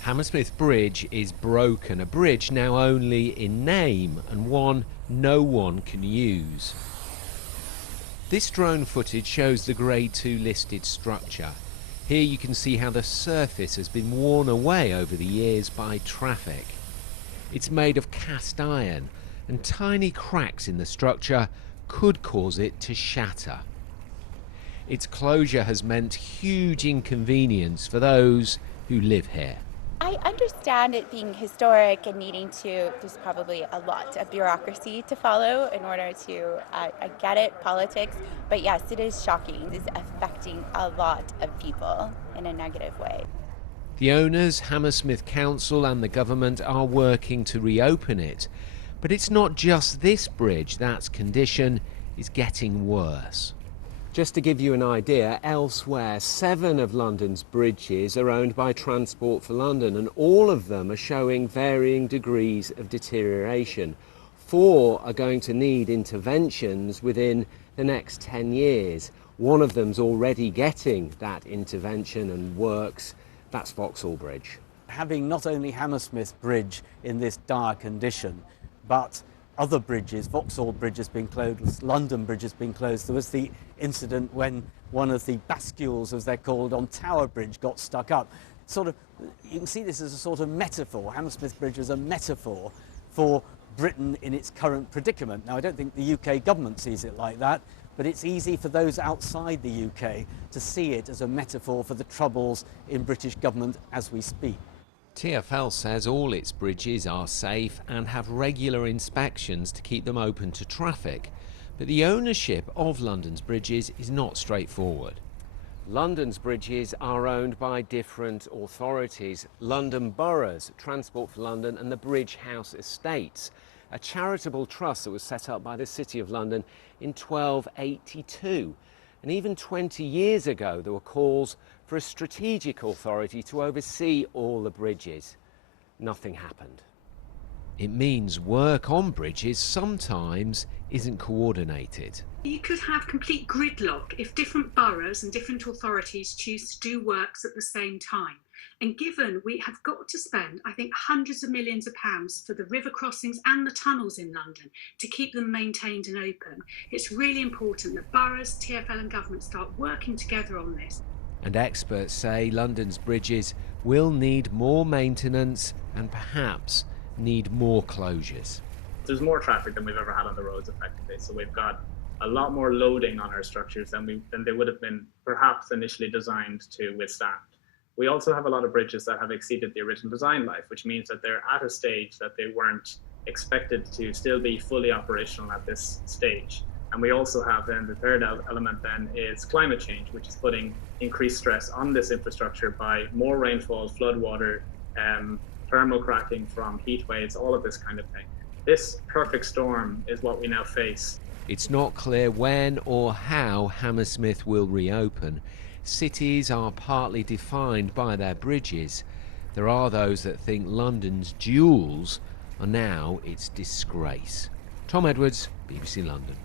Hammersmith Bridge is broken, a bridge now only in name and one no one can use. This drone footage shows the Grade 2 listed structure. Here you can see how the surface has been worn away over the years by traffic. It's made of cast iron, and tiny cracks in the structure could cause it to shatter. Its closure has meant huge inconvenience for those who live here. I understand it being historic and needing to, there's probably a lot of bureaucracy to follow in order to, I get it, politics, but yes, it is shocking. It's affecting a lot of people in a negative way. The owners, Hammersmith Council and the government are working to reopen it. But it's not just this bridge that's condition is getting worse. Just to give you an idea, elsewhere, 7 of London's bridges are owned by Transport for London, and all of them are showing varying degrees of deterioration. 4 are going to need interventions within the next 10 years. One of them's already getting that intervention and works. That's Vauxhall Bridge. Having not only Hammersmith Bridge in this dire condition, but other bridges, Vauxhall Bridge has been closed, London Bridge has been closed. There was the incident when one of the bascules, as they're called, on Tower Bridge got stuck up. You can see this as a sort of metaphor. Hammersmith Bridge is a metaphor for Britain in its current predicament. Now, I don't think the UK government sees it like that, but it's easy for those outside the UK to see it as a metaphor for the troubles in British government as we speak. TfL says all its bridges are safe and have regular inspections to keep them open to traffic. But the ownership of London's bridges is not straightforward. London's bridges are owned by different authorities. London Boroughs, Transport for London and the Bridge House Estates, a charitable trust that was set up by the City of London in 1282. And even 20 years ago, there were calls for a strategic authority to oversee all the bridges. Nothing happened. It means work on bridges sometimes isn't coordinated. You could have complete gridlock if different boroughs and different authorities choose to do works at the same time. And given we have got to spend, I think, hundreds of millions of pounds for the river crossings and the tunnels in London to keep them maintained and open, it's really important that boroughs, TfL and government start working together on this. And experts say London's bridges will need more maintenance and perhaps need more closures. There's more traffic than we've ever had on the roads effectively, so we've got a lot more loading on our structures than they would have been perhaps initially designed to withstand. We also have a lot of bridges that have exceeded the original design life, which means that they're at a stage that they weren't expected to still be fully operational at this stage. And we also have then the third element then is climate change, which is putting increased stress on this infrastructure by more rainfall, flood water, thermal cracking from heat waves, all of this kind of thing. This perfect storm is what we now face. It's not clear when or how Hammersmith will reopen. Cities are partly defined by their bridges. There are those that think London's jewels are now its disgrace. Tom Edwards, BBC London.